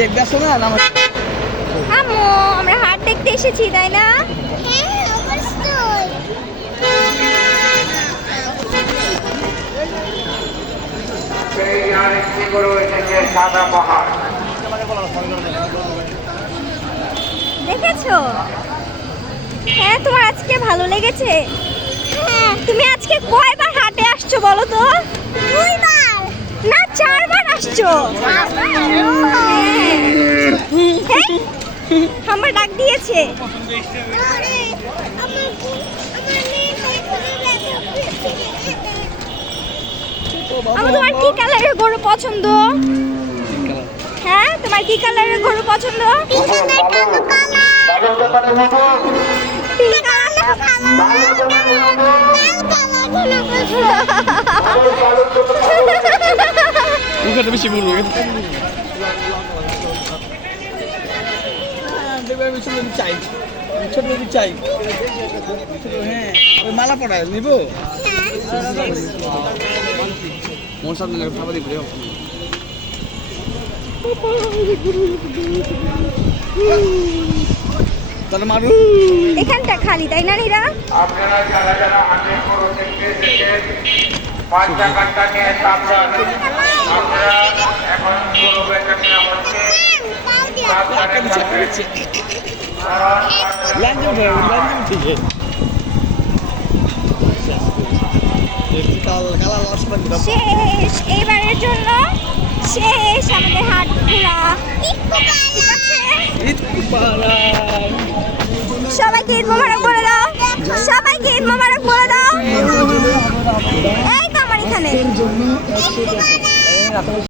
Cake বেচো না না আম্মু আমরা হাট দেখতে এসেছি তাই না? হ্যাঁ অবশ্যই। দেখেছো? হ্যাঁ তোমার আজকে ভালো লেগেছে? হ্যাঁ তুমি আজকে কয়বার হাটে আসছো বলো তো? 2 বার না 4 বার আসছো। হ্যাঁ। আমার ডাক দিয়েছে। আরে আমার মেয়ে আমার তোমার কি কালারের গরু পছন্দ? হ্যাঁ তোমার কি কালারের গরু পছন্দ? মুখটা বেশি বলবো চাই ছোট বেবি চাই হ্যাঁ ওই মালা পড়ায় নিব মোর সামনে খাবার দিবে তাহলে মারু এখানটা খালি তাই না নীরা? আপনারা যারা যারা হাতে করে দেখতে এসেছেন 5 টাকাটা নিয়ে সাবধান। আপনারা এখন পুরো বেচা কেনা হচ্ছে সাবধানে থাকবেন। ল্যান্ডিং থেকে কালা লস করে শেষ এবারের জন্য শেষ আমাদের হাট ঘোরা। ঠিক আছে? ঈদ মুবারক সবাইকে ঈদ মোবারক বলে দাও। সবাইকে ঈদ মোবারক বলে দাও। এই তো আমার এখানে